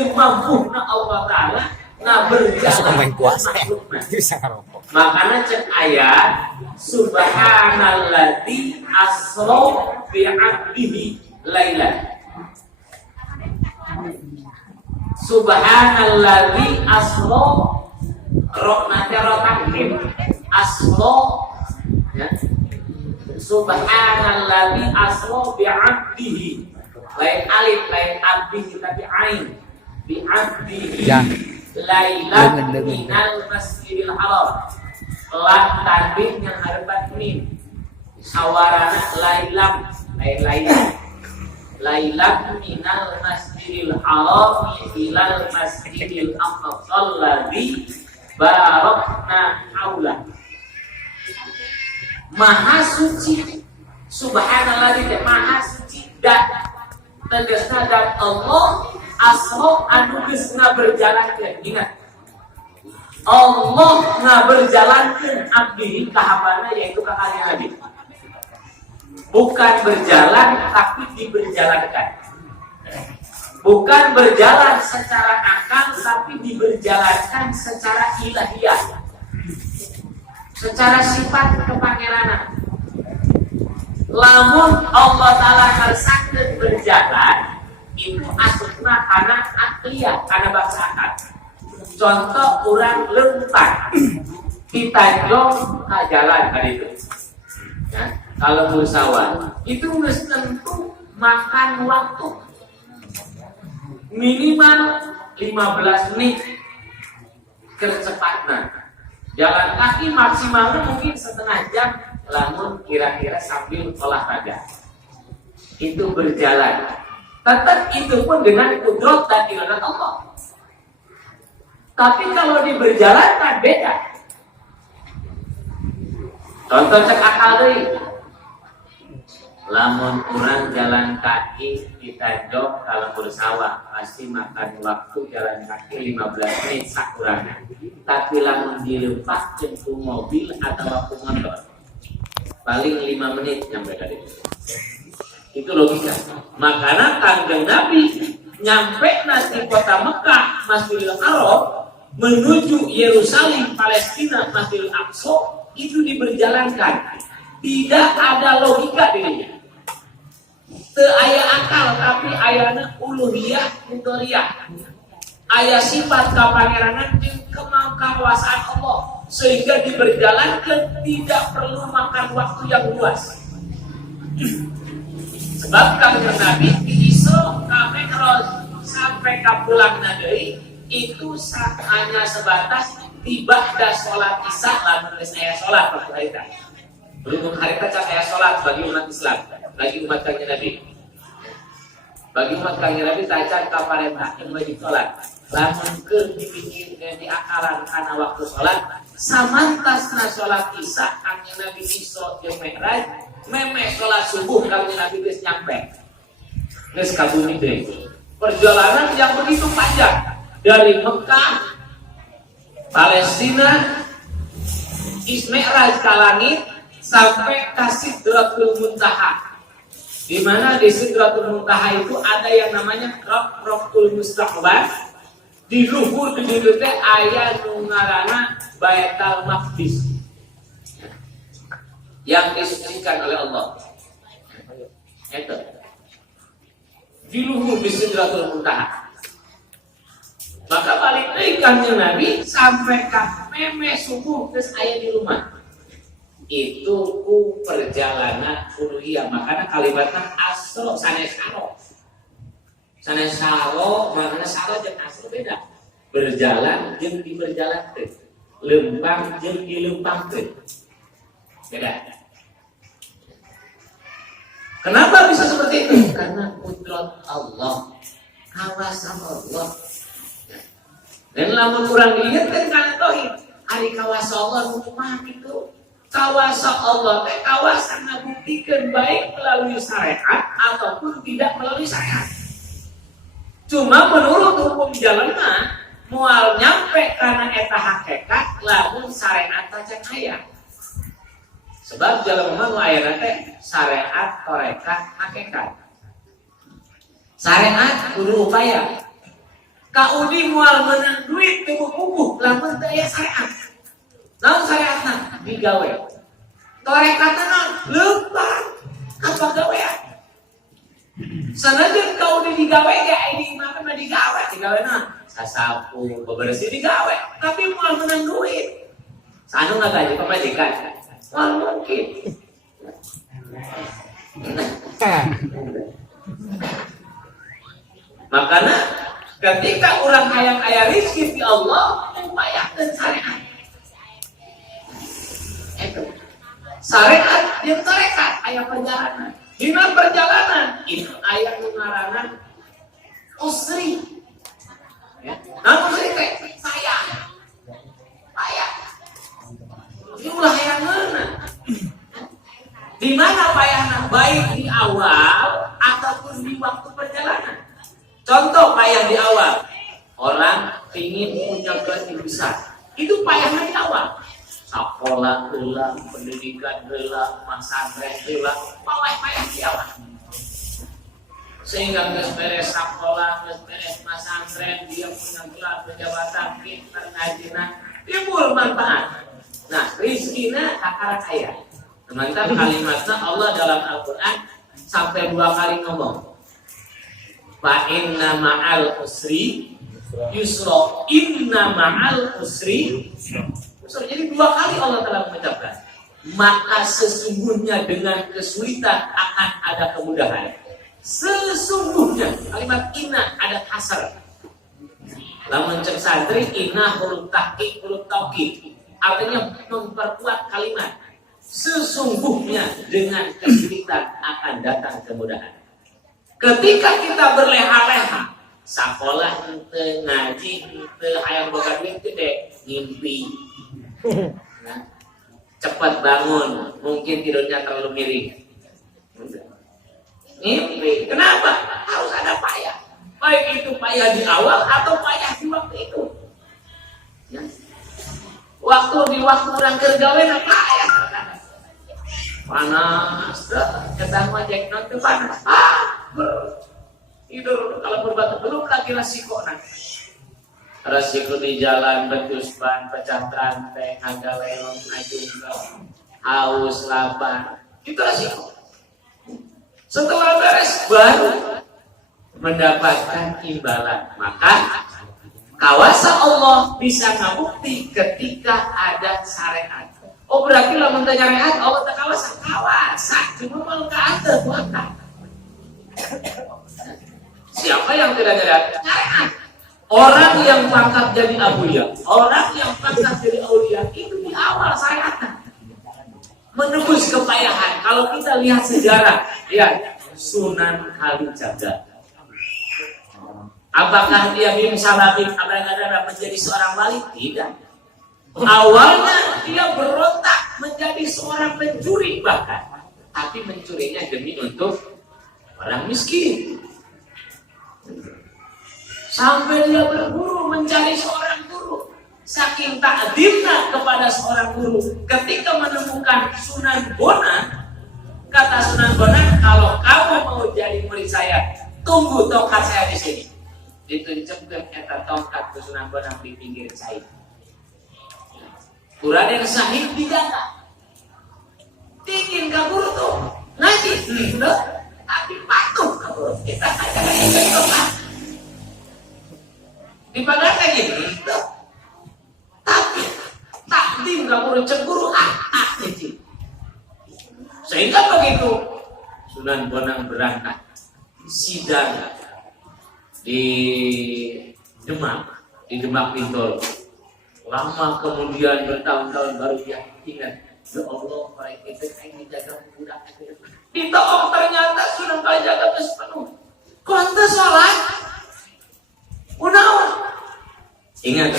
jeung mampuhna Allah Ta'ala na berjalan main puasa ya. makhlukna. Bisa ngerokok. Makanya cek ayat subhanalladzi asra bi 'abdihi lailan. Subhanalladzi asra nanti rotakin asra ya. Subhanalladzi asra bi 'abdihi. Lain alif, lain abdihi tapi ain. Bi 'abdihi. Ya. Lailan minal masjidil haram. Lam tanbih yang harbat mim. Sawarana lailam, lailan. Lailan minal masjidil haram ilal masjidil aqsa alladzi barakna haula. Maha suci, subhanallah, maha suci dan tegasna dan Allah asro anu geus ngaberjalankeun. Ingat, Allah ngaberjalankeun abdi ka hambana yaitu ka kanjeng Nabi. Bukan berjalan tapi diberjalankan. Bukan berjalan secara akal tapi diberjalankan secara ilahiyah. Secara sifat kepangeranan. Lamun Allah Ta'ala ngarsakeun berjalan itu asupna kana akliyah, kana bahasa akal. Contoh orang lempar kita jong ke jalan kali itu ya, kalau musawar itu harus tentu makan waktu minimal 15 menit kecepatan. Jalan kaki maksimalnya mungkin setengah jam, namun kira-kira sambil olahraga itu berjalan. Tetap itu pun dengan kudrat dan iradat Allah. Tapi kalau diberjalankan beda. Contoh cek akal deui. Lamun orang jalan kaki kita jog kalau bersawah pasti makan waktu jalan kaki 15 menit sakurangna. Tapi lamun dilepas ku mobil atau waktu motor paling 5 menit nyampe ka ditu. Itu logika. Makanya kanjeng Nabi nyampe di kota Mekah Masjidil Haram menuju Yerusalem Palestina Masjidil Aqsa itu diberjalankan. Tidak ada logika dirinya. Teu aya akal tapi ayana uluhiyah mutoliyah. Aya sifat kapangeranan jeung kemawasaan Allah sehingga diberjalankan tidak perlu makan waktu yang luas. Sebab kanjeng Nabi di Isra ka Mi'raj sampai ka pulang deui itu hanya sebatas tiba da salat Isya lamun geus aya salat waktu harita. Belum harita cak aya salat bagi umat Islam, bagi umat kanjeng Nabi. Bagi umat kanjeng Nabi tacan ka parentah yang wajib salat. Lamun keur dipikirkeun di akalan kana waktu salat, samantasna salat Isya kanjeng Nabi Isra jeung Mi'raj. Meme sholat subuh kami Nabi geus nyampe geus ka bumi teh. Perjalanan yang begitu panjang dari Mekah Palestina Mi'raj ka langit sampai ke Sidratul Muntaha, di mana di Sidratul Muntaha itu ada yang namanya Rabbul Mustaqbal. Di luhur gede teh aya nu ngaranna Baitul Maqdis yang disucikan oleh Allah. Itu di luhur di Sidratul Muntaha. Maka balik deui kanjeng Nabi sampai ka meme subuh geus aya di rumah. Itu ku perjalanan uluhiyah. Makanya kalimatna asro sanes saro. Sanes saro makna saro jeung asro beda. Berjalan jeung diberjalankeun. Lempang jeung dilempangkeun. Beda. Kenapa bisa seperti itu? Karena kudrat Allah, kawasan Allah. Dan lamun kurang diingatkan karena tauhid, ari kawasan Allah kumaha kitu? Kawasan Allah teh kawasan ngabuktikan baik melalui syariat ataupun tidak melalui syariat. Cuma menurut hukum jalan mah moal nyampe karena eta hakikat lamun syariat can aya. Sebab jalan mah ayana teh syariat tarekat hakikat. Syariat kudu upaya. Kaudi mual menang duit tubuh lamun teu aya syariat. Naon syariatna? Digawe. Torekatna naon? Leumpang. Apa gawean? Sanajan kaudi digawe ge ini imam mah digawe naon? Sasapu, bebersih digawe. Tapi mual menang duit. Sanu ngagaji pamajikan. Mual mungkin. Makanya ketika orang hayang aya rezeki di Allah, upayakeun syariat. Itu. Syariat jeung tarekat aya perjalanan. Dina perjalanan itu aya nu ngaranna usri. Ya. Nah, usri teh sayang. Payah. Ieu ulah hayangeunna. Di mana payahna? Baik di awal ataupun di waktu perjalanan. Contoh payah di awal, orang ingin punya gaji besar, itu payahnya di awal. Sekolah heula, pendidikan heula, pesantren heula, payah di awal. Sehingga geus beres sekolah, geus beres pesantren, dia punya gelar pejabatan, pintar ngajina, timbul manfaat. Nah, rizkina akara kaya. Teman-teman kalimatnya Allah dalam Al-Quran sampai 2 kali ngomong. Fa inna ma'al usri yusra. Inna ma'al usri yusra. Jadi 2 kali Allah telah mengucapkan. Maka sesungguhnya dengan kesulitan akan ada kemudahan. Sesungguhnya kalimat inna ada kasar. Lamun cek santri inna huruf tahqiq huruf taukid. Artinya memperkuat kalimat. Sesungguhnya dengan kesulitan akan datang kemudahan. Ketika kita berleha-leha, sekolah ente ngaji ente hayang boga duit gede, ngimpi. Nah, cepat bangun, mungkin tidurnya terlalu miring. Ngimpi, kenapa? Harus ada payah. Baik itu payah di awal atau payah di waktu itu. Ya. Waktu orang kergawe payah. Panas, ketang majek nanti panas. Tidur kalau berbatu belum lagi resiko nanti. Resiko di jalan betus ban, pecah rantai, agak lelong, ajunggal, haus, lapar. Itu resiko. Setelah beres baru mendapatkan imbalan. Maka kawasan Allah bisa ngabukti ketika ada syariat. Oh berarti lah mentah syariat Allah tak kawasan. Cuma mau ke atas buatan. Siapa yang tidak syariat? Syariat. Orang yang pangkat jadi abuya, orang yang pangkat jadi aulia itu di awal syariat. Menembus kepayahan. Kalau kita lihat sejarah, ya Sunan Kalijaga. Apakah dia bimsalabim abang-abang menjadi seorang wali? Tidak. Awalnya dia berontak menjadi seorang pencuri bahkan, tapi mencurinya demi untuk orang miskin. Sampai dia berburu mencari seorang guru. Saking takdimnya kepada seorang guru, ketika menemukan Sunan Bonang, kata Sunan Bonang, kalau kamu mau jadi murid saya, tunggu tongkat saya di sini. Ditunjukkan eta tongkat ke Sunan Bonang di pinggir saya. Raden Sahid dijaga. Dingin ke guru tuh ngaji, tapi patuh ke guru. Kita aja dipagarkan gitu. Tapi takdim ke guru cemburu gitu. Sehingga begitu Sunan Bonang berangkat sidang di Demak Bintoro. Lama kemudian bertahun-tahun baru dia ingat, ya Allah, baik itu yang dijaga budak itu. Ditolong ternyata Sunan Kalijaga terus penuh. Konten sholat, unawan. Ingat,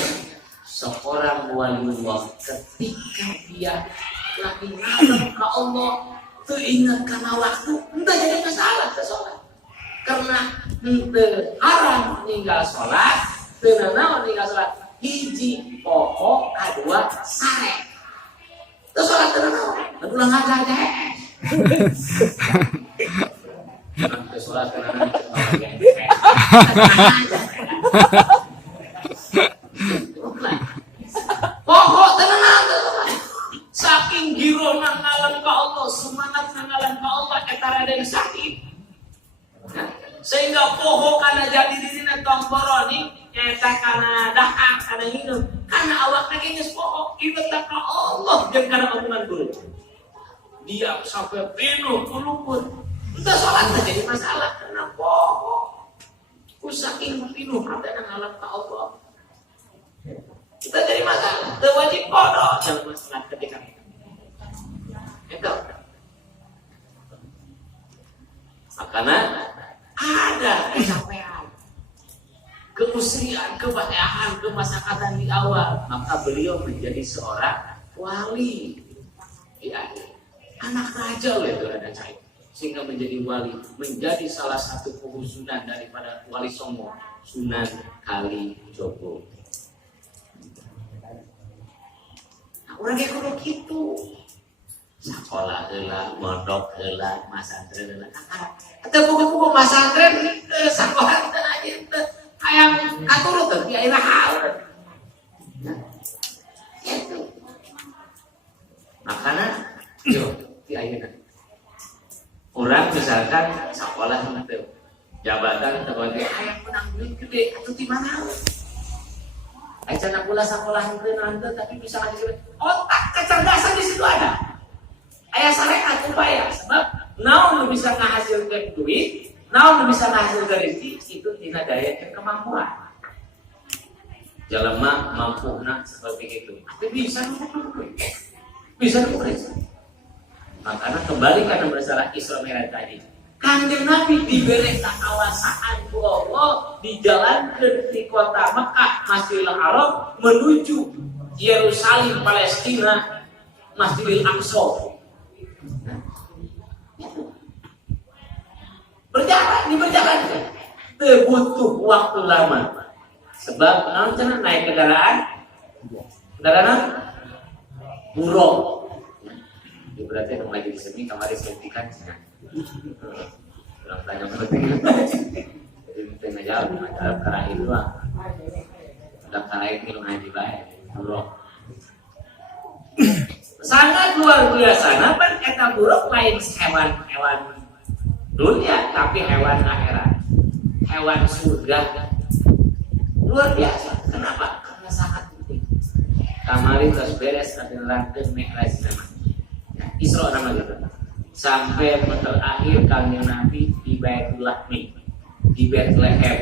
seorang waliullah ketika dia lagi ngadep ke Allah, tuh ingat karena waktu, entah jadi masalah ke sholat. Karena ente haram tinggal sholat, tenanawan tinggal sholat. Hiji pokok, kedua sare. Terus sholat tenang, ulang aja. Sholat tenang, boroni eta kana dahar kana nginum karena awakna geus poho ieu teh ka Allah jeung kana omongan guru dia sampai penuh kulupun entah salat jadi masalah karena poho usakin penuh hatena ngalap ka Allah kita jadi masalah teu wajib podo dalam masalah ketika itu makanya ada kecapean kemusrian, kebahagiaan, kemasakatan di awal, maka beliau menjadi seorang wali. Ya, anak raja oleh Durana Cai, sehingga menjadi wali, menjadi salah satu pengusunan daripada Wali Songo, Sunan Kalijogo. Nah, orang kayak kudu gitu, sekolah heula, mondok heula, masantren heula. Atau buku-buku masantren, sekolah kita aja. Ayam katurut tuh di air hal, itu. Makanya, yo di air. Orang misalkan sekolah itu jabatan terkait ayam menang duit gede atau di mana? Acara pula sekolah itu nanti tapi bisa aja otak kecerdasan di situ ada. Ayah syariat upaya sebab naon bisa menghasilkan duit. Nah, bisa menghasilkan rezeki itu tidak daya dan kemampuan. Jalema mampu nak seperti itu. Tapi bisa makanya kembali karena masalah Isra Mi'raj tadi. Kanjeng Nabi diberi kekuasaan ku Allah dijalankan di kota Mekah Masjidil Haram menuju Yerusalem Palestina Masjidil Aqsa. Berjalan butuh waktu lama sebab nanti naik kendaraan buruk ya, berarti yang lagi di sini kemarin sentikan bilang tanya penting jadi mungkin aja ada karena itu ada karena itu ngaji baik buruk sangat luar biasa namun eta buruk lain hewan dunia tapi hewan akhirat, hewan surga luar biasa. Kenapa? Karena sangat penting. Kemarin terus beres adalah Mi'raj nama, Isra nama gitu. Sampai terakhir Kanjeng Nabi di Baitul Lahmi, di Bethlehem.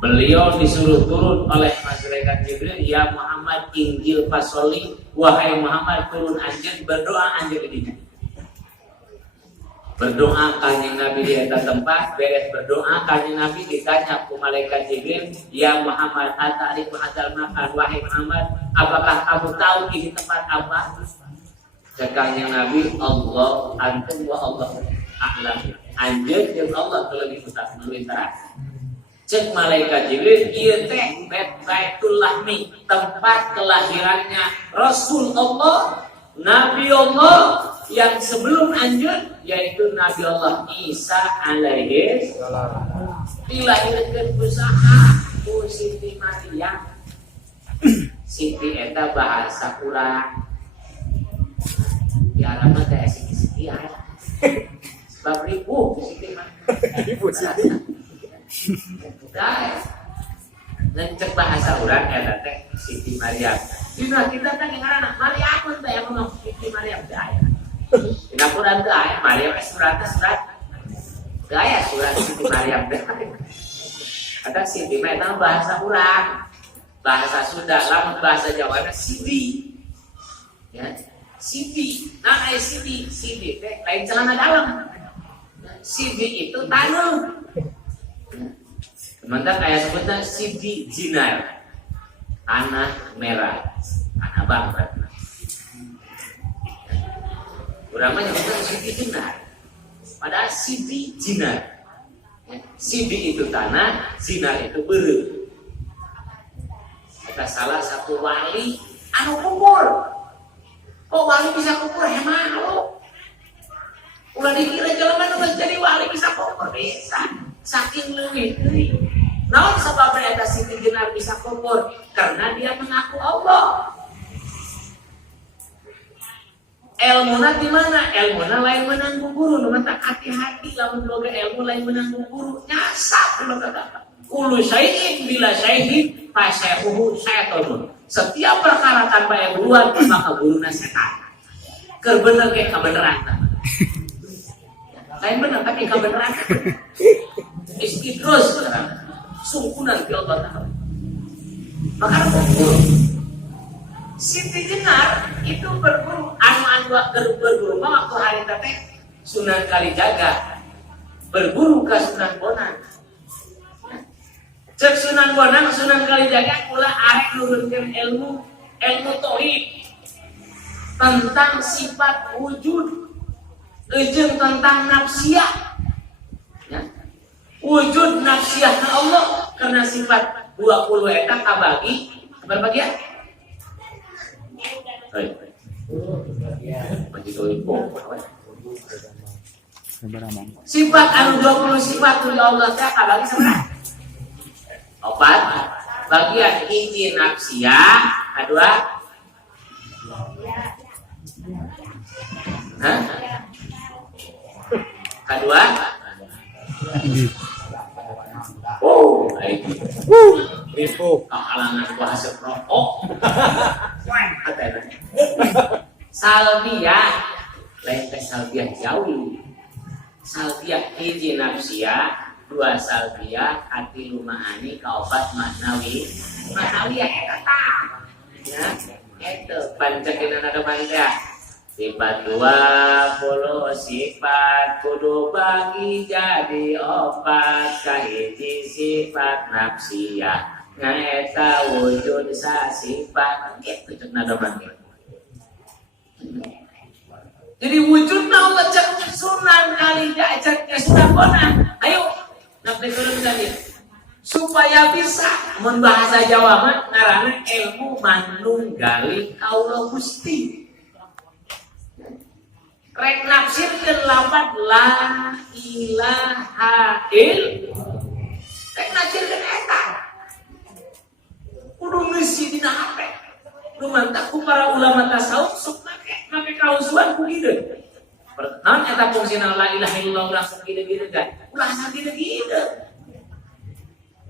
Beliau disuruh turun oleh malaikat Jibril, ya Muhammad Injil fasoli, wahai Muhammad turun anjeun berdoa anjeun didinya. Berdoa Kanjeng Nabi di atas tempat, beres berdoa Kanjeng Nabi ditanya ke malaikat Jibril, ya Muhammad atarifu hadzal makan, wahai Muhammad apakah kamu tahu ini tempat apa? Kanjeng Nabi, Allah antum wa Allah a'lam. Anjeun jeung Allah teu leuwih utara. Cek malaikat Jibril, ieu teh Baitul Lahmi, tempat kelahirannya Rasul Allah, Nabi Allah yang sebelum anjur, yaitu Nabi Allah Isa alaihi salam. Dilahirkeun usaha ku Siti Maryam. Siti eta bahasa urang. Ya lama teh Siti ya. Sebab ribu Siti Maryam. Dan cek bahasa urang eta teh Siti Maryam. Dina kita teh ngaranna Maryam teh yang ngomong Siti Maryam teh aya. Dina Quran teh aya Maryam surat teh aya surat Siti Maryam teh. Ada Siti Maryam bahasa urang. Bahasa Sunda, lamun bahasa Jawa teh Siti. Ya. Siti, nah Siti teh lain celana dalam. Siti itu taneuh. Sementara kayak sebutnya Siti Jinar, tanah merah, tanah bangkat. Urang mah nyebutna Siti Jinar. Padahal Siti Jinar. Siti itu tanah, Jinar itu beureuh. Kita salah satu wali anu kumpul. Kok wali bisa kumpul hemah lo? Ulah dikira jelema nu jadi wali bisa kumpul bisa. Saking leuwih deui. Naon sababna eta Siti Jinar bisa kumpul? Karena dia mengaku Allah. Ilmuna di mana? Ilmuna lain menanggung guru, nu mah hati-hati lamun boga ilmu lain menanggung guru, nyasap lo kata. Kullu syai'in bila syai'in fasyai'uhu syaitonun. Setiap perkara tanpa yang duluan maka guruna setan. Keur bener kayak kebeneran. Lain bener tapi kebeneran. Istidros sungkunan ke Allah Ta'ala. Maka berguru Siti Jenar itu berguru berguru waktu hari tete Sunan Kalijaga berguru ke Sunan Bonang. Cek Sunan Bonang Sunan Kalijaga kula arek nurunkeun ilmu tauhid tentang sifat wujud, jeung tentang nafsiyah. Ya. Wujud nafsiyah Allah karena sifat 20 eta kabagi berapa dia? Sifat anu 20 sifat dari Allah teh kabagi sabaraha? 4. Bagian hiji nafsiyah, kedua kedua itu kalangan bahasa rokok salbiah lain teh salbiah jauh salbiah hiji nafsiyah 2 salbiah hati lumahani kaobat maknawi ya eta ya itu pancakeun ada panca sifat 20 sifat kudu bagi jadi 4 kahiji sifat nafsiyah ngaeta wujud sasifat gitu cek nada mangke. Jadi wujudna Allah cek Sunan Kalijaga cek Sunan Bonang. Ayo napkeun tadi supaya bisa mun bahasa Jawa mah ngaranna ilmu manunggali kaula Gusti. Rek nafsirkeun lapat la ilaha illallah. Rek nafsirkeun eta. Kudu ngisi dina hate. Nu mantap ku para ulama tasawuf sok make kausuan ku kieu. Naon eta fungsina la ilaha illallah langsung kieu-kieu kan. Ulah asal kieu-kieu.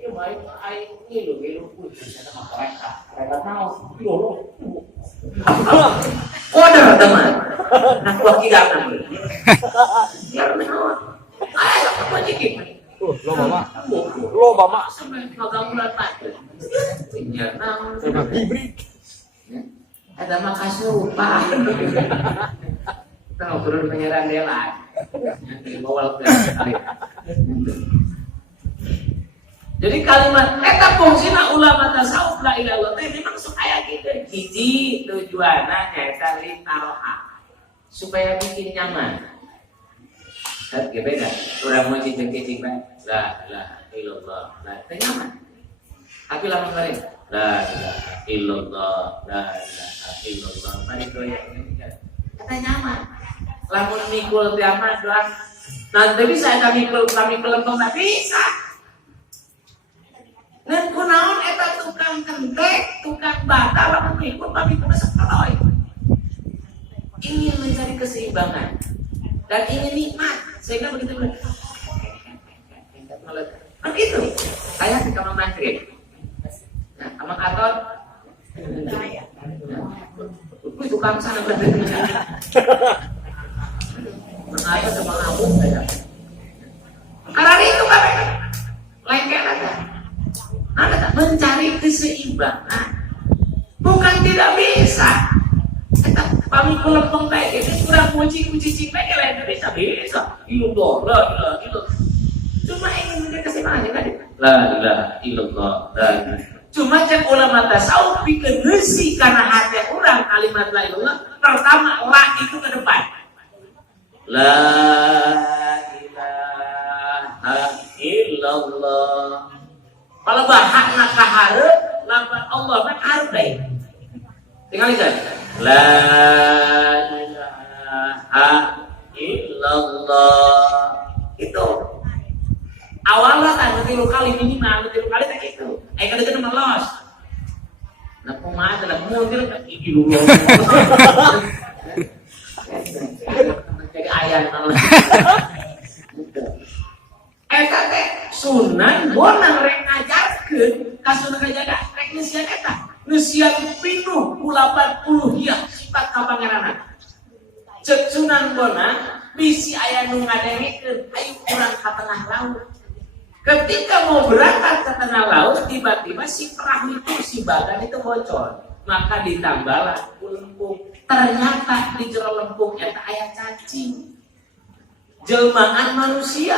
Ieu bae ai ngilu ku eta mah mereka. Mereka tahu lho. Order teman. Nah gua kira kan. Biar naon. Ayo apa jadi? lo mama Sampai magang bulan Pak. Ya, naon. hibrid Ada makasih lupa. Kita ngobrol penyiaran dela. Yang bawal kali. Jadi kalimat eta fungsina ulama tasawuf la ilaha illallah teh memang supaya gitu. Hiji tujuanna nyaeta litaroha. Supaya bikin nyaman. Kan beda. Urang mau cicing bae. La ilaha illallah. Lah teh nyaman. Tapi lamun kali la ilaha illallah, la ilaha illallah. Mari doa kata nyaman. Lamun mikul teh mah doa nanti bisa kami kelempong tak bisa. Dan kunaon eta tukang kentek, tukang bata lamun mikul kami kudu sekeloy. Ingin mencari keseimbangan dan ingin nikmat sehingga begitu begitu. Saya di kamar mandi. Nah, kamar kantor. Kuwi tukang sana bener. Mengapa sama kamu saja? Karena itu kan lengket aja. Anda mencari keseimbangan. Bukan tidak bisa. Kita kami kelempeng kayak gitu kurang kucing kayak lain bisa. Illallah. Cuma ingin mencari keseimbangan kan? La ilaha illallah. Cuma cek ulama tasawuf bikin ngeusi karena hati orang kalimat la ilallah pertama la itu ke depan. La ilaha illallah. Kalau bahak nak kaharep, lapan Allah nak harep deh. Tinggal lihat. La ilaha illallah. Itu awalnya kan tilu kali minimal, tilu kali tak itu. Kada kena melos. Nah kumaha teh mundur ka iki dulu. Jadi ayat malah. Eta teh Sunan Bonang rek kasuna kajaga rek nusian eta nusian pinuh ku 80 hiya sifat ka pangeranna cek Sunan Bonang bisi aya nu ngadengikeun ayo urang ka tengah laut. Ketika mau berangkat ke tengah laut, tiba-tiba si perahu itu, si badan itu bocor. Maka ditambahlah lempung. Ternyata di jero lempung eta aya cacing. Jelmaan manusia.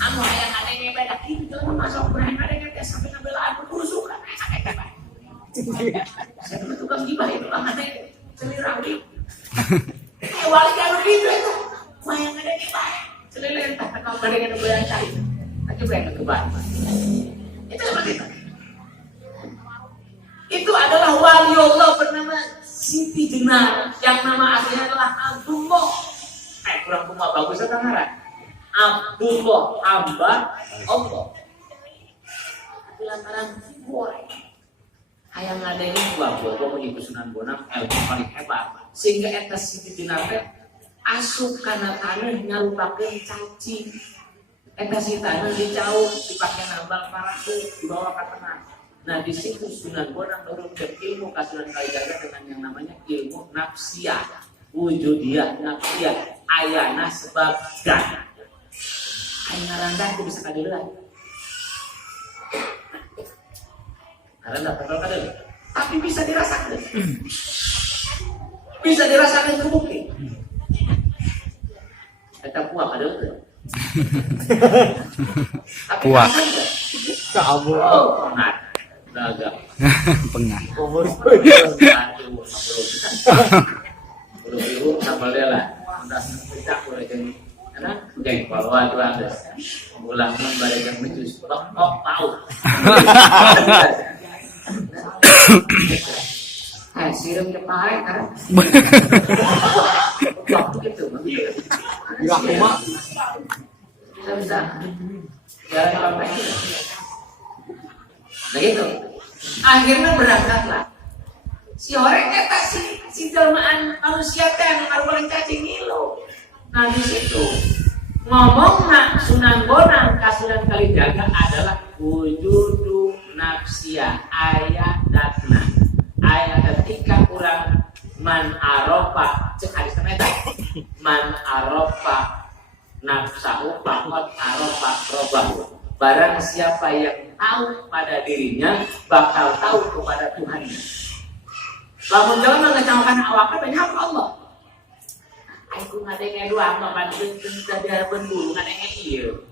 Anu aya ngadenge beda kitu jelema masuk urang ngadenge teh sampai ngabelaan kusukan. Saya tukang gibah itu ngadenge celirang di. Wali anu kitu eta. Maya ngadenge bae. Celilin tak kalau dengan belanca itu, aja berangkat ke Bandung. Itu seperti itu. Itu adalah wali Allah bernama Siti Jenar yang nama aslinya adalah Abdullah. Kurang kumah bagus sekarang. Abdullah hamba Allah. Tapi lantaran boy, hayang ngadengin buah mengibu Sunan Bonang ilmu paling hebat. Sehingga eta Siti Jenar asup kana tanah ngarupakeun cacing. Eta si tanah dicauh dipake nambal parahu dibawa ka tengah. Nah di situ Sunan Bonang nurunkeun ilmu ka Sunan Kalijaga dengan yang namanya ilmu nafsiyah, wujudiyah nafsiyah, ayana sebab dan. Aya ngarandah ku bisa kadeulean. Ngarandah kadeulean. Tapi bisa dirasakan. Bisa dirasakan terbukti. Kita puak ada tu. Puak. Kamu. Oh, pengah. Dagang. Pengah. Buru-buru sama dia lah. Udah kita boleh jadi. Karena jeng bawa tu ada. Ulang membalik yang mencus. Kok tahu. Siram cepat kan. Waktu itu. Ya cuma bisa jalan sampai nah gitu akhirnya berangkatlah si orang eta si jelmaan manusia teh ngarupakeun cacing ngilu. Nah di situ ngomongna Sunan Bonang ka Sunan Kalijaga adalah wujudu nafsiyah aya datna aya ketika urang man arofa cek hadis eta man arofa nafsahu faqad arofa robbahu. Barang siapa yang tahu pada dirinya bakal tahu kepada Tuhannya. Lamun jelema ngecamakan awakna banyak Allah. Aku ngadenge doang mah bantukeun sadar bendulu ngadenge ieu.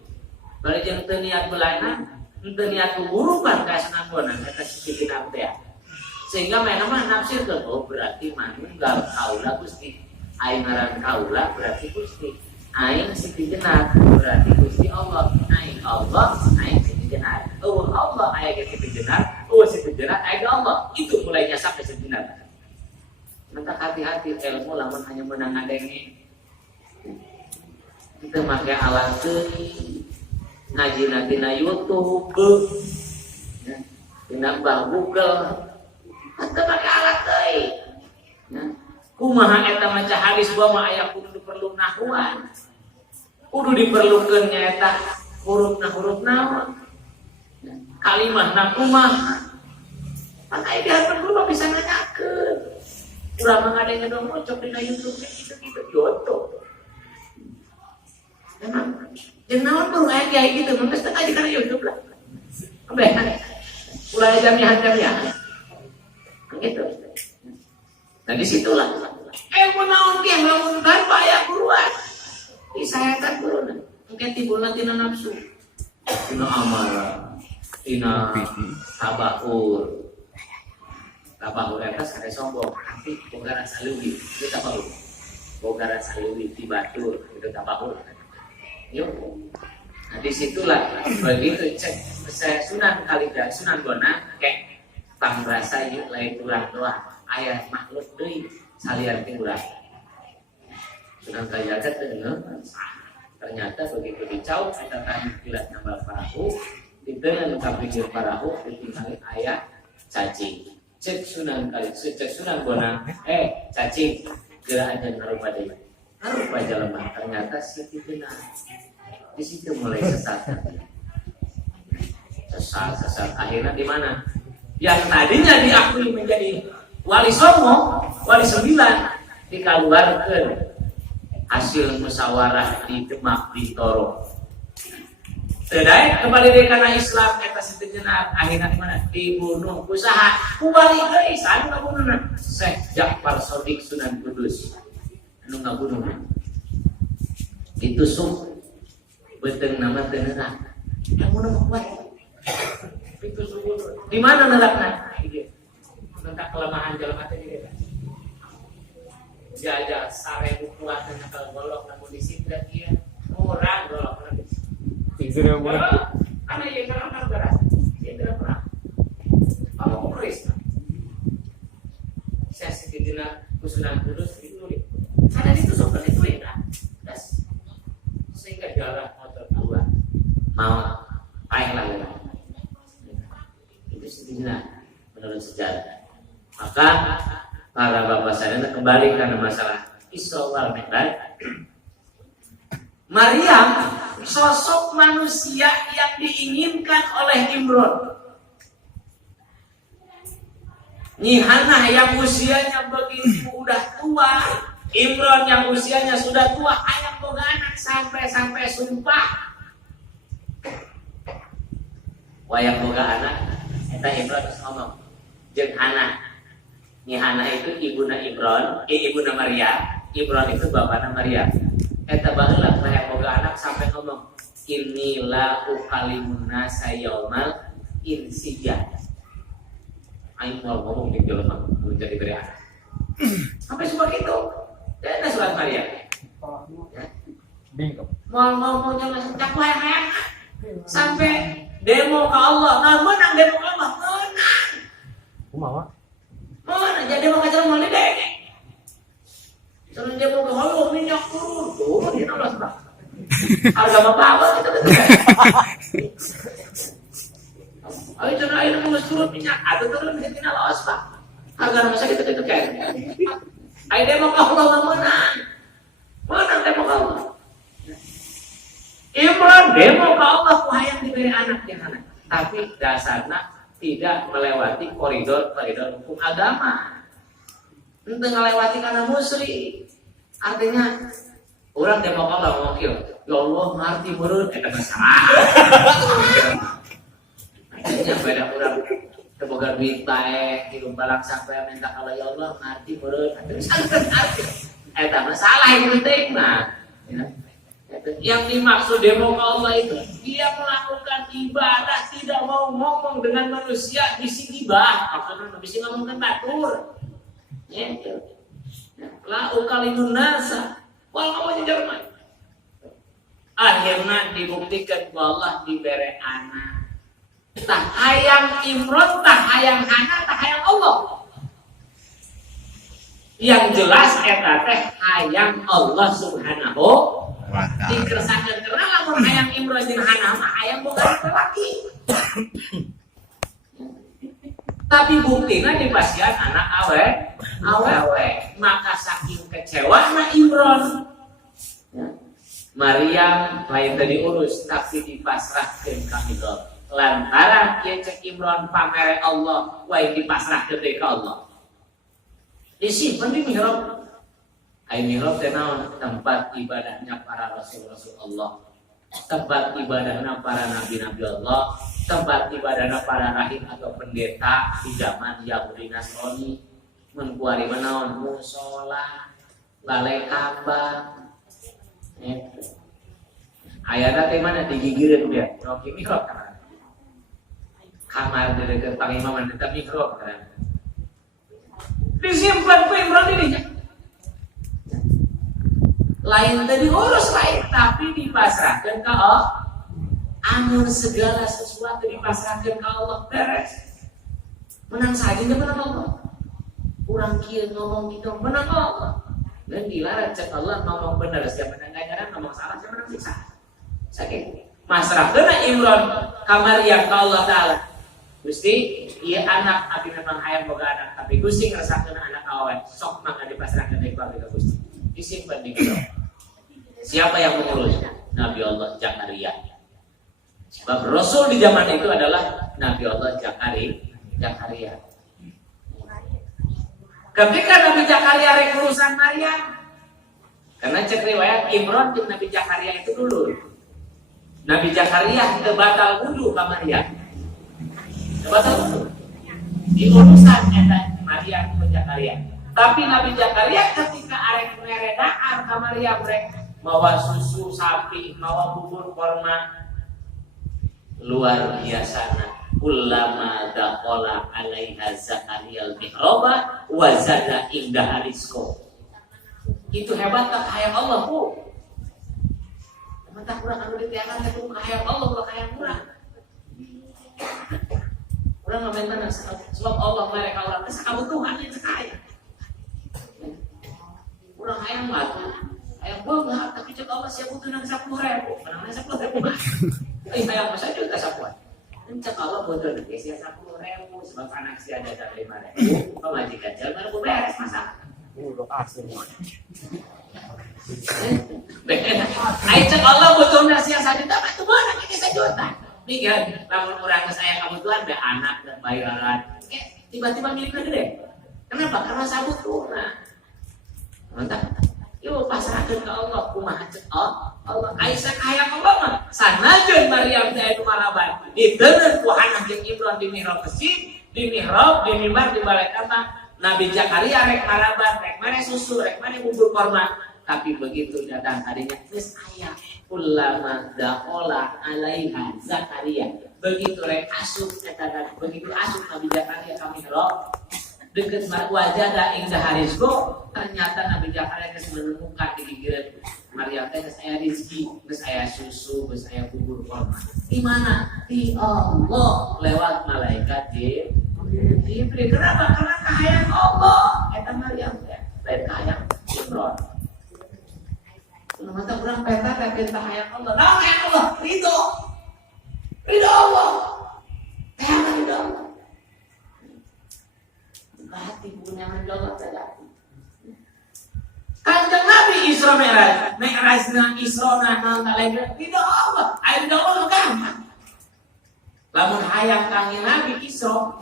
Bari jeung teu niat belana, teu niat buru ban ka Sunan Bonang eta sisi teh. Sehingga mana mah nafsirkeun oh berarti manunggal kaula Gusti. Aing ngaran kaula berarti Gusti. Aing Siti Jenar berarti Gusti Allah. Aing Allah, aing Siti Jenar. Oh Allah aya ge Siti Jenar, oh Siti Jenar aya Allah. Itu mulainya sampai Siti Jenar. Maka hati-hati ilmu lamun hanya menang ngadenge. Kita make alat teuing. Ngaji tina YouTube. Ya, tina Google. Kita pakai alat teuing. Ya. Kumaha eta maca hadis bae mah aya kudu diperlu nahwan. Kudu diperlukeun nyaeta huruf naon. Ya. Kalimahna kumaha. Makanya di hadapan guru mah bisa nanyakeun. Urang mah ngadenge dong cocok dina YouTube gitu-gitu joto. Emang jeung naon tuh aya kiai gitu mah geus teu ngaji kana YouTube lah. Ambeh. Mulai jamiah. Gitu. Nah disitulah naon ki lamun tanpa aya guruan disaetan guruna mungkin timbulna tina nafsu tina amarah tina tabahur eta sare sombong tapi boga rasa leuwih itu tabahur boga rasa leuwih ti batur itu tabahur yuk nah disitulah begitu cek saya Sunan Kalijaga Sunan Bonang kek pangrasa ieu lain urang doang aya makhluk deui salian ti urang Sunan Kalijaga teu ternyata begitu dicau eta tadi kilat nambal parahu diteuleun ka pinggir parahu ditinggali aya cacing cek Sunan Bonang cacing geura aja ngarupa deui ngarupa jelema ternyata Siti Jenar di situ mulai sesat sesat. Akhirnya di mana? Yang tadinya diakui menjadi wali songo, wali 9 dikeluarkan hasil musyawarah di Demak di Toro. Sedai kembali dari karena Islam kita sejenak akhirnya di mana? Dibunuh usaha kuwali guys, anu ngabunuhna Syekh Ja'far Shadiq Sunan Kudus. Anu ngabunuhna. Ditusuk beteng nama teu nerak. Yang mun kuat. Ditusuk di mana nerakna? Ieu. Tentang kelemahan jelema teh ieu. Jajal sare kuat teh kalau golok namun disidrat ieu. Murah golok namun Tidak boleh. Anak yang karena beras, tidak pernah. Kamu keris. Saya sekitar Sunan Kudus itu, sana itu sopan itu ya, das. Sehingga jalan motor keluar, mau aing lagi. Itu sekitar menurut sejarah. Maka para bapak saya kembali karena masalah Isra wal Mi'raj. Maryam sosok manusia yang diinginkan oleh Imron. Nyi Hannah yang usianya begitu udah tua, Imron yang usianya sudah tua, hayang boga anak sampai sumpah. Wayang boga anak, eta Imron terus ngomong, jeung Hannah. Nyi Hannah itu ibuna Imron, ibuna Maryam, Imron itu bapakna Maryam. Eta baheula hayang boga anak sampai ngomong inilah ukalimun nasa yaumal insijah. Aing mau ngomong di jelema mun jadi beri anak. Sampai suka gitu. Dan ada surat Maryam. Bingung. Mau ngomongnya langsung cak hayang sampai demo ke Allah. Nah, menang demo ke Allah. Menang. Kumaha? Menang jadi demo ke jalan mandi deh. Soalnya dia mau ke Allah minyak turun. Tuh, dia nolak sebab. Harga bapak kita betul. Ayo jangan air mau turun minyak. Atau turun minyak kita lawas pak. Harga nama saya kita kan. Ayo demo ke Allah menang. Menang demo ke Allah. Imran demo ke Allah kuhayang diberi anak yang anak. Tapi dasarnya tidak melewati koridor hukum agama. Itu ngelewati karena musyrik. Artinya orang demo Allah mau kieu. Ya Allah ngarti meureun eta mah salah. Artinya beda urang teu boga duit bae kieu balak sampai minta Allah ya Allah ngarti meureun. Eta mah salah ieu teh mah. Yang dimaksud demo ke Allah itu dia melakukan ibadah tidak mau ngomong dengan manusia bisi gibah. Maksudnya bisi ngomong dengan batur. Ya, la ukalimun nasa wal ngomongnya Jerman. Akhirnya dibuktikan bahwa Allah diberi anak. Tah hayang Imron, tah hayang Hannah, tah hayang Allah. Yang jelas eta teh hayang Allah Subhanahu wa ta'ala. Dikersakakeun karena lamun hayang Imron jeung Hannah mah hayang boga laki. Tapi buktinya dipasihan anak awewe. Maka saking kecewa na Imron, Maryam lain tadi urus tapi dipasrahkan ka Allah. Lantaran kieu cek Imron pamere Allah, wae dipasrahkeun deui ka Allah. Disimpen di mihrab. Ai mihrab teh naon? Tempat ibadahnya para rasul-rasul Allah. Tempat ibadahnya para nabi-nabi Allah, tempat ibadahnya para rahib atau pendeta di zaman Yahudi Nasrani. Mun kuari manaon mushola, balai kambang. Ayana teh mana digigireun dia, ngopi mihrab kan. Kamar di dekat pangimaman eta mihrab kan. Disimpan ku Imron dirinya. Lain tadi urus lain tapi dipasrahkan ke Allah. Amun segala sesuatu dipasrahkan ke Allah beres. Menang saja dia menang Allah. Kurang kieu ngomong gitu menang Allah. Dan dilarang cek Allah ngomong benar siapa menang ganjaran ngomong salah siapa menang siksa. Sakit. Masrahkeun Imron ka Maryam ka Allah taala. Gusti, ieu anak abi memang hayang boga anak tapi Gusti ngerasakeun anak awewe sok mangga dipasrahkeun deui ka Gusti. Disimpan di kieu. Siapa yang mengurus? Nabi Allah Zakaria. Sebab Rasul di zaman itu adalah Nabi Allah Zakaria. Ketika Nabi Zakaria rek urusan Maryam, karena cek riwayat Imran jeung Nabi Zakaria itu dulu. Nabi Zakaria teu batal wudu ka Maryam. Teu batal wudu. Di urusan eta Maryam jeung Zakaria. Tapi Nabi Zakaria ketika arek meredaan ka Maryam rek mawa susu sapi, mawa bubur korma, luar biasa. Ulama daqala alaiha Zakaria al-mihraba wa zada indah rizqo. Itu hebat tak hayang Allah bu. Mentah kurang anu ditiakan itu hayang Allah bukan hayang kurang. Urang ngamen mana sebab Allah mereka urang teh sakabutuhan yang sekaya. Urang hayang mah hayang banget tapi cek Allah siap butuh nang 10.000. Panangna 10.000. Hayang masa juta 10. Cek Allah butuh duit sia 10.000 sebab anak sia ada 5.000. Pamajikan jalan baru beres masalah. Udah asli. Ayo cek Allah butuh nasi yang 1 juta, itu mana ini 1 juta. Nih kan, lamun orang saya kebutuhan ada anak dan bayaran. Tiba-tiba miliknya gede. Kenapa? Karena saya butuh. Mantap. Yuk pasrahkan ke Allah. Kumaha cek Allah. Aisyah kaya Allah mah. Sanajeun Maryam teh anu malaban. Diteureun ku Hana jeung Imran di mihrab masjid, di mihrab, di mimbar, di balai kamar. Nabi Zakaria rek malaban, rek mana susu, rek mana bubur korma. Tapi begitu datang harinya, geus aya ulama daqala alaiha Zakaria. Begitu rek asup eta begitu asup Nabi Zakaria ka mihrab. Deket wajada indah harizqo, ternyata Nabi Zakaria geus menemukan di gigireun Maryam teh geus aya rezeki, geus aya susu, geus aya bubur korma. Di mana? Di Allah lewat malaikat Jibril. Kenapa? Karena kahayang Allah. Eta Maryam teh lain kahayang Imran. Mata kurang peta tapi kahayang Allah. Nah, kahayang Allah ridho Allah. Kahayang ridho Allah. Hati punya menjawab terjadi. Kanjeng Nabi Isra Mi'rajna Isra nang lain ridho Allah. Ayo ridho Allah gampang. Lamun hayang kanjeng Nabi Isra,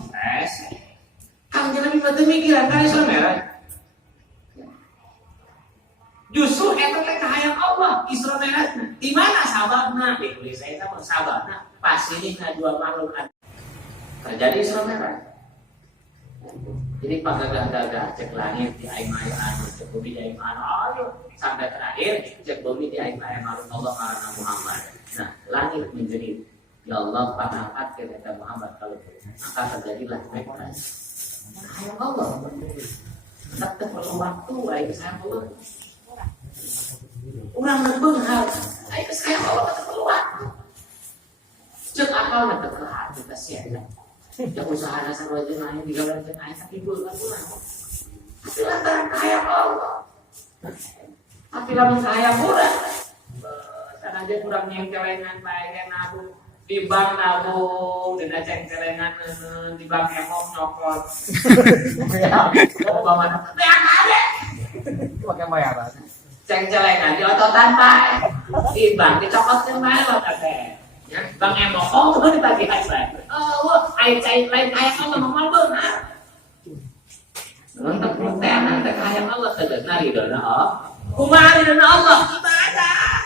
kanjeng Nabi mah teu mikiran ka Isra Mi'raj. Justru eta teh kahayang Allah Isra Mi'raj. Di mana sababna? Ditulis saya teh sababna pasilihna dua makhluk terjadi Isra Mi'raj. Jadi pagagah-gagah cek langit di aing-aing cek bumi di aing-aing ayo sampai terakhir cek bumi di aing-aing Allah karena Muhammad. Nah, langit menjadi ya Allah panapat kepada Muhammad kalau maka terjadilah Mi'raj. Hayang Allah. Tetap perlu waktu aing sayang Allah. Urang beunghal aing sayang Allah tetap perlu waktu. Cek akal tetap hati kasihan. Yang usaha dasar wajib lain di galau jeung aya sakibul kan ulah. Tapi lantaran kahayang Allah. Tapi lamun kahayang urang. Sanaja kurang nyengkelengan bae nabung di bank nabung dan cengkelengan di bank emok nyokot. Oh mana? Teh ada. Pakai bayaran. Cengkelengan di ototan bae. Di bank dicokotkeun bae lo teh. Ya, bang emok, oh itu ditagihan bae. Oh, air cair lain kayak Allah mau benar. Untuk pertemuan teh kayak Allah sedena ridona Allah. Kumaha ridona Allah ibadah.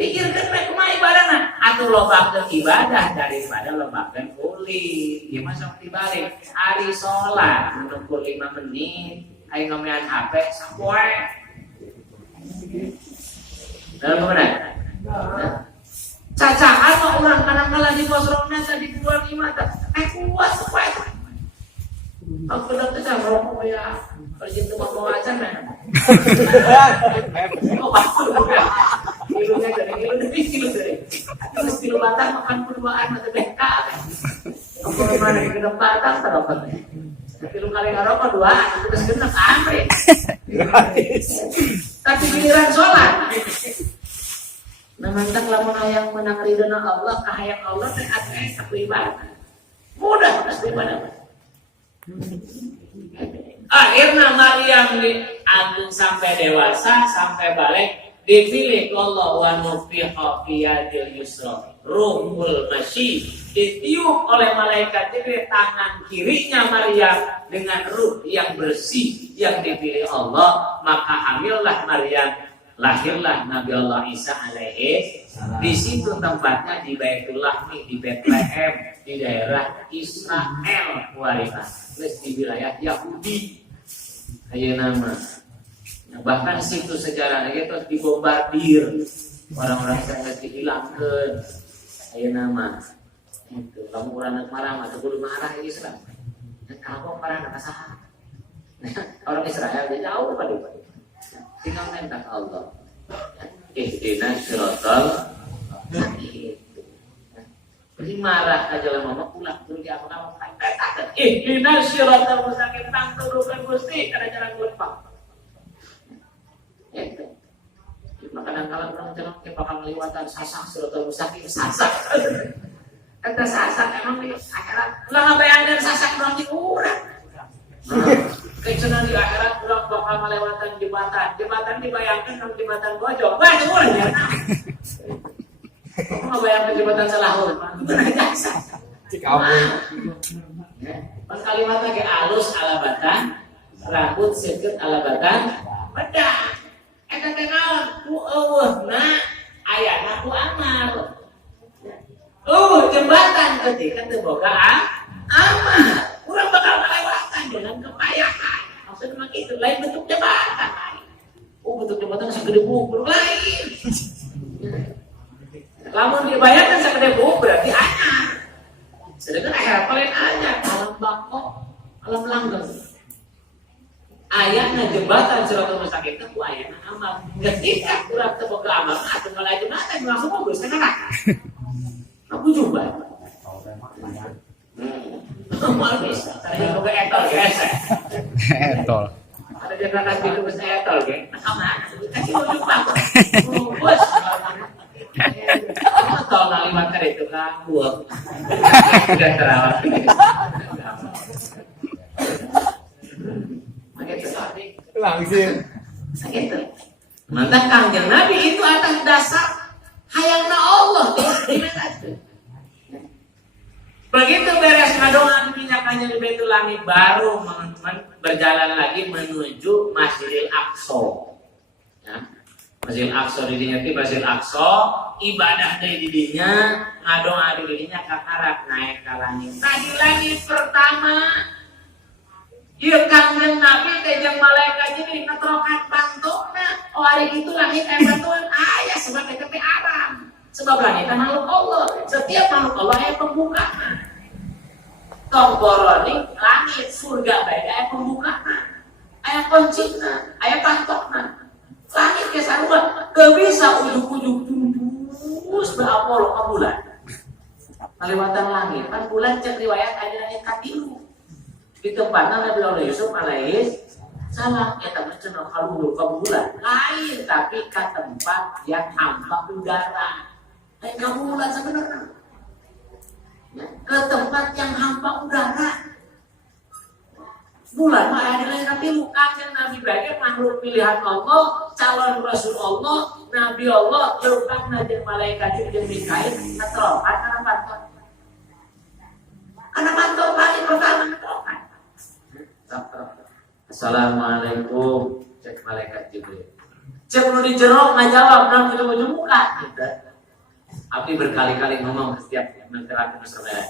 Pikirkeun bae kumaha ibadahna. Atuh lobakeun ibadah daripada lobakeun kulit. Ieu mah sok dibalik. Ari salat 65 menit, aing ngomean HP sapoe. Dalam mana? Cacahan mah orang kadang-kadang di posrongna tadi keluar mata. Kuat supaya. Aku udah kesal rokok ya. Pergi ke bawa acan kan. Oh bakul ya. Kilonya dari. Terus kilo batang makan perduaan mata beka. Kalau mana di gedung batang terdapat. Kilo kali ngarokok 2, terus genep amri. Tapi giliran sholat. Namantang lamun hayang menang ridona Allah, kahayang Allah teh atuh saku ibadah. Mudah saku ibadah. Akhirna Maryam di agung sampai dewasa, sampai balik dipilih Allah wa nufiha fi yadil yusra ruhul masyi, ditiup oleh malaikat Jibril tangan kirinya Maryam dengan ruh yang bersih yang dipilih Allah, maka hamillah Maryam, lahirlah Nabi Allah Isa alaihi. Di situ tempatnya di Baitullah, di Bethlehem, di daerah Israel Warifah, di wilayah Yahudi. Ayo nama. Bahkan situ sejarah itu dibombardir, orang-orang sangat dihilangkan. Ayo nama. Itu kamu orang marah, atau kudu marah Islam. Kalau marah nak sah. Orang Israel dia jauh pada tinggal minta Allah. Ihdinas siratal mustaqim. Jadi marah aja lah mama pulang dulu dia apa kata ihdinas siratal mustaqim, tang turukan Gusti kada jalan lupa. Itu. Makanan kalau orang jalan ke bakal melewatan sasak siratal mustaqim, sasak. Kata sasak emang di akhirat ulah ngabayangkeun sasak urang di urang. Kecuali di akhirat urang bakal melewatan jembatan dibayangkan kalau jembatan bojong. Wah, itu urang ya. Kamu ngabayangkeun jembatan salahur, gimana jasa? Pas kalimatnya ge alus alabatan, rambut seukeut alabatan, pedang. Eta teh naon? Ku eueuhna ayana ku amal. Jembatan ketika teu boga amal. Urang bakal melewatan dengan kepayahan. Maksudnya itu lain bentuk jembatan. Bentuk jembatan segede buku lain. Lamun dibayarkan segede buku berarti anyar. Sedangkan akhirat paling anyar, alam bako, alam langgeng. Ayatna jembatan siratal mustaqim itu ayatna amal. Ketika urang teu boga amal, atuh mulai jembatan langsung bagus sekarang. Aku juga. Mal bisa. Saya boga etol guys. Etol. Ada dia kakak itu bisa etol ge. Sama. Kasih mau jumpa. Bos. Tol kalimat itu kan buah. Sudah terawat. Langsung. Gitu. Mantap Kangjeng Nabi itu atas dasar hayangna Allah. Begitu beres ngadongan minyakannya di Baitul Langit, baru berjalan lagi menuju Masjidil Aqsa. Ya. Masjidil Aqsa didinya ti Masjidil Aqsa, ibadah dari didinya, ngadongan di didinya kakarak naik ke langit. Tadi langit pertama, ieu Kangjeng Nabi teh jeung malaikat Jibril ngetrokan pantokna. Oh hari itu langit bantuan aya sebab eta teh aram. Sebab langit makhluk Allah. Setiap makhluk Allah aya pembukaan. Tongkoroni langit surga bae aya pembukaan. Aya kuncina, aya pantokna. Langit ge sarua teu bisa ujug-ujug terus beapolo ka bulan. Kalewatan langit, kan bulan cek riwayat aya langit katilu. Di tempatna Nabi Allah Yusuf alaihi salam eta mah cenah kaluhur ka bulan. Lain tapi ka tempat yang hampa udara. Kayak bulan sebenarnya. Ya, ke tempat yang hampa udara. Bulan mah ada lain tapi Kangjeng Nabi bagai makhluk pilihan Allah, calon Rasul Allah, Nabi Allah, jauhkan najeng malaikat jeung Mikail ngetrokan kana pantau. Kana pantau paling pertama ngetrokan. Assalamualaikum, cek malaikat Jibril. Cek nu di jero ngajawab nang ujung-ujung muka. Abdi berkali-kali ngomong setiap menterapi masalah.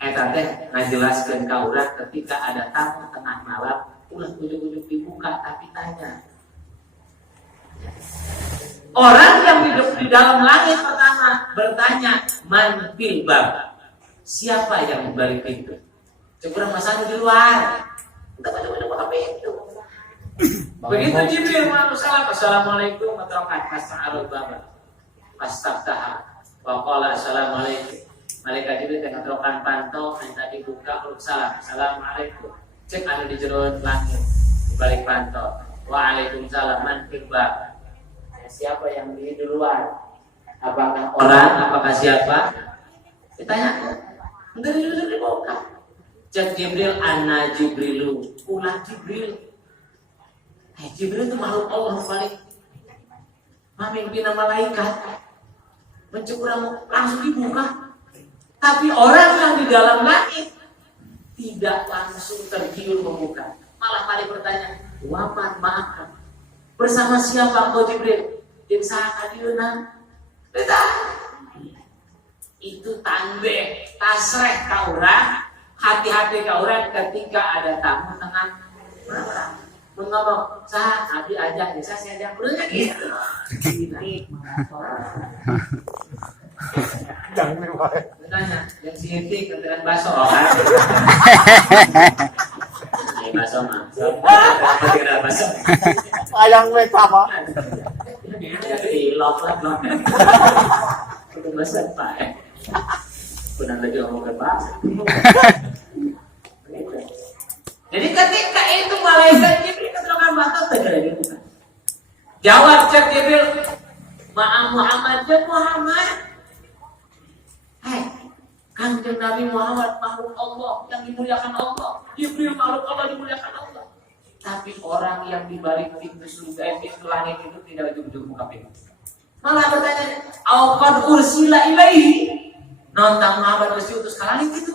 Eta teh ngajelaskeun ka urang ketika ada tamu tengah malam, ulah ujug-ujug dibuka tapi tanya. Orang yang hidup di dalam langit pertama bertanya, "Man fil bab?" Siapa yang di balik pintu? Coba masang di luar. Kita baca pintu. Begitu Jibril Assalamualaikum warahmatullahi wabarakatuh. Pastaftaha wa qala assalamualaikum. Malaikat Jibril teh ngatrokan pantau minta dibuka salam. Assalamualaikum. Cek anu di jero langit di balik pantau. Waalaikumsalam man fil bab. Siapa yang di luar? Apakah orang? Apakah siapa? Ditanyakan. Enggak dibuka. Cek Jibril anna Jibrilu. Ulah Jibril. Jibril itu makhluk Allah paling pemimpin malaikat mencurang langsung dibuka. Tapi orang yang di dalam langit tidak langsung tergiur membuka. Malah kali bertanya, waman maafkan. Bersama siapa engkau Jibril? Yang sangat diunang. Itu tanda tasreh ka urang, hati-hati ka urang ketika ada tamu tengah urang. Ngomong, sah, abdi ajak desa saya ajak urang gitu. Jangan lupa. Tanya, yang sidik dengan baso kan? Ini baso mah. Apa kira baso? Ayang wek apa? Di lock. Itu baso Pak. Pernah lagi ngomong ke Pak. Jadi ketika itu malaikat Jibril keterangan batas tegak gitu. Jawab cek Jibril, "Ma'a Muhammad dan Muhammad." Kanjeng Nabi Muhammad makhluk Allah yang dimuliakan Allah. Jibril makhluk Allah dimuliakan Allah. Tapi orang yang dibalik pintu surga, pintu langit itu tidak ujung-ujung muka pintu. Malah bertanya, "Auqad ursila ilaihi?" Nonton Muhammad mesti utus ke langit itu.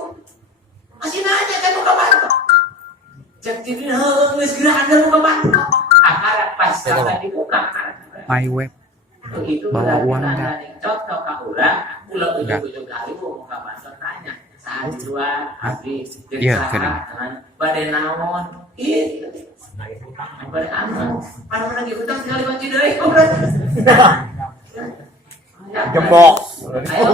Masih nanya kan muka pintu. Cek Jibril, "Geus geura anda muka pintu." Akarat pas kata dibuka akarat. My web. Begitu Bawa berarti uang tanda enggak? nih cocok ke urang, ulah ujung-ujung kali mau muka pintu tanya. Saat di luar, habis Iya, dengan badai naon, gitu. Badai aman, mana lagi hutang sekali banci dari, Gembok. Ayo,